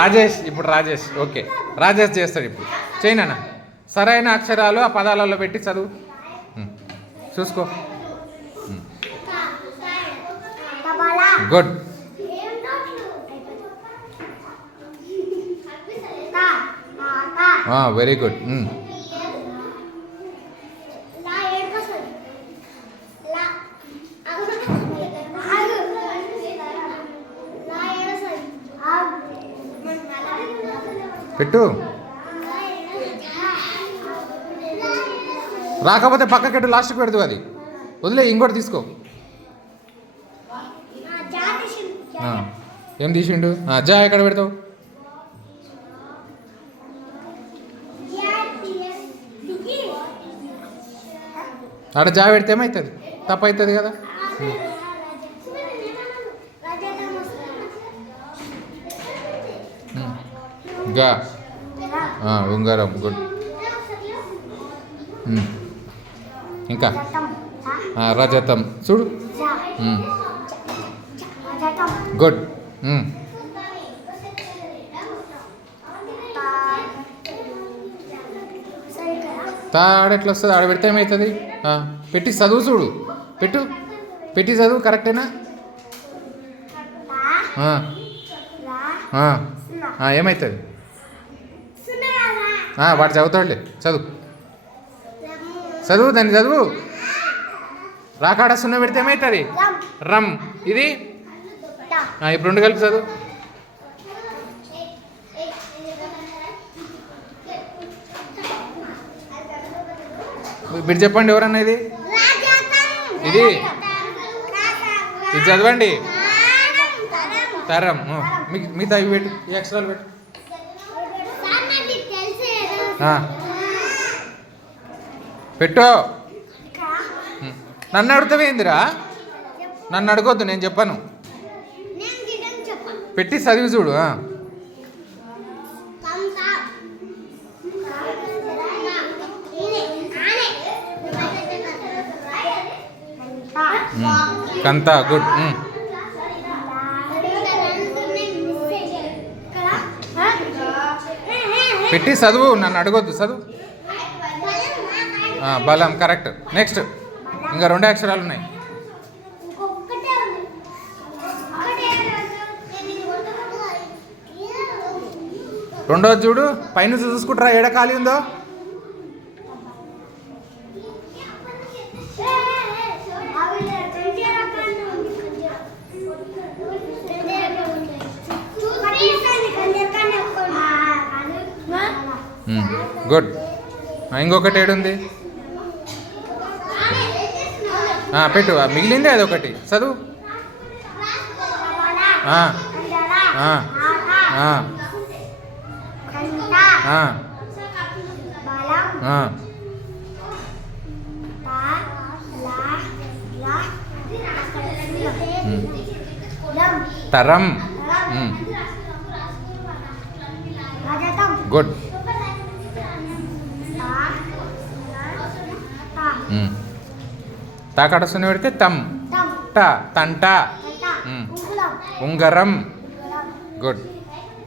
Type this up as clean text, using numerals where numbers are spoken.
రాజేష్ ఇప్పుడు రాజేష్ ఓకే రాజేష్ చేస్తాడు ఇప్పుడు చేయనా సరైన అక్షరాలు ఆ పదాలలో పెట్టి చదువు చూసుకో గుడ్ వెరీ గుడ్ పెట్టు రాకపోతే పక్కకెట్టు లాస్ట్కి పెడదు అది వదిలే ఇంకోటి తీసుకో ఏం తీసిండు జా ఎక్కడ పెడతావు ఆడ జా పెడితే ఏమవుతుంది తప్పు అవుతుంది కదా గా ఉంగరం గుడ్ ఇంకా రజతం చూడు గుడ్ తాడెట్లా వస్తుంది ఆడ పెడితే ఏమవుతుంది పెట్టి చదువు చూడు పెట్టు పెట్టి చదువు కరెక్టేనా ఏమవుతుంది వాడు చదువుతాడులే చదువు చదువు దాన్ని చదువు రాకాడ సున్న పెడితే ఏమవుతుంది రమ్ ఇది ఇప్పుడు రెండు కలిపి చదువు మీరు చెప్పండి ఎవరన్నా ఇది ఇది ఇది చదవండి తరం మిగతా ఇవి పెట్టు ఈ అక్షరాలు పెట్టు పెట్టు నన్ను అడుగుతావేందిరా నన్ను అడగొద్దు నేను చెప్పను పెట్టి చదివి చూడు కంత గుడ్ పెట్టి చదువు నన్ను అడగొద్దు చదువు బలం కరెక్ట్ నెక్స్ట్ ఇంకా రెండే అక్షరాలు ఉన్నాయి రెండోది చూడు పైన చూసుకుంటారా ఏడ ఖాళీ ఉందో గుడ్ ఇంకొకటి ఏడుంది పెట్టు మిగిలింది అదొకటి చదువు తరం గుడ్ తాకాడసుని పెడితే తమ్ ట తంట ఉంగరం గుడ్